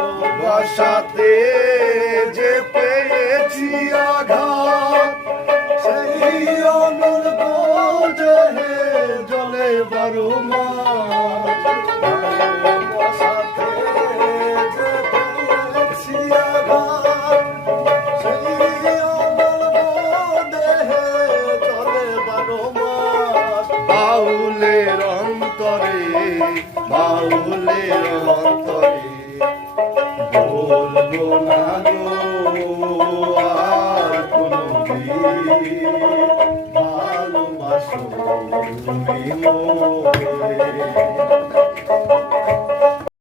ভালোবাসাতে যে পেয়েছি আঘাত, সেই অনল বোঝে জলে বারো মাস। ভালোবাসাতে যে পেয়েছি আঘাত, সেই অনল বোঝে জলে বারো মাস। বাউলের অন্তরে, বাউলের অন্তরে